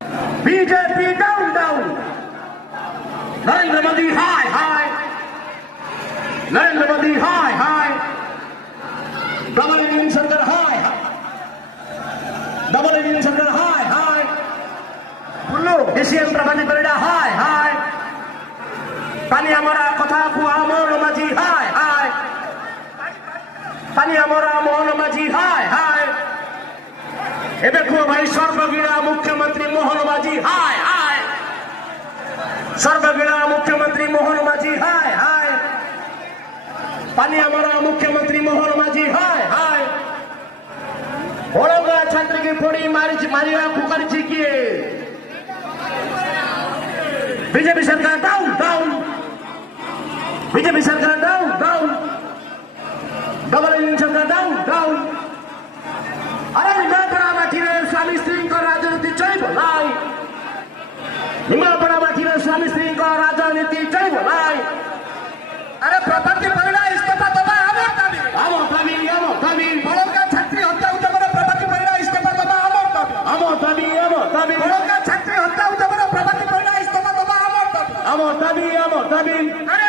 BJP down down, Narendra Modi হাই হাই, নরেন্দ্র মোদী হাই হাই, ডবল ইঞ্জিন সরকার হাই হাই, ডবল ইঞ্জিন সরকার হাই হাই, এশিয়ান প্রবাসী পরিডা হাই হাই, পানি আমরা কথা কুয়া মোহন মাঝি হাই হাই, পানি আমরা মোহন মাঝি হাই হাই, এ দেখো ভাই সর্বগিরা মুখ্যমন্ত্রী মোহন মাঝি হাই হাই, সর্বগিরা মুখ্যমন্ত্রী মোহন মাঝি হাই হাই, পানি আমরা মুখ্যমন্ত্রী মোহন মাঝি হাই হাই, ওড়ঙ্গা ছাত্রকে পড়ি মারিয়া ফুকারছি কিয়ে, বিজেপি সরকার ডাউন ডাউন, বিজেপি সরকার ডাউন ডাউন, ডবল ইঞ্জিন সরকার ডাউন ডাউন, আরে নিমাপড়া মাটিরে স্বামী স্ত্রীଙ୍କ রাজনীতি চলিব নাই, নিমাপড়া মাটিরে স্বামী স্ত্রীଙ୍କ রাজনীতি চলিব নাই, আরে প্রভাতী পরিডা ইস্তফা দেবা আমার দাবি, আমার দাবি, আমার দাবি, বড়ঙ্গা ছাত্রী হত্যা উদ্যমরে প্রভাতী পরিডা ইস্তফা দেবা আমার দাবি, আমার দাবি, আমার দাবি, বড়ঙ্গা ছাত্রী হত্যা উদ্যমরে প্রভাতী পরিডা ইস্তফা দেবা আমার দাবি, আমার দাবি, আমার দাবি, আরে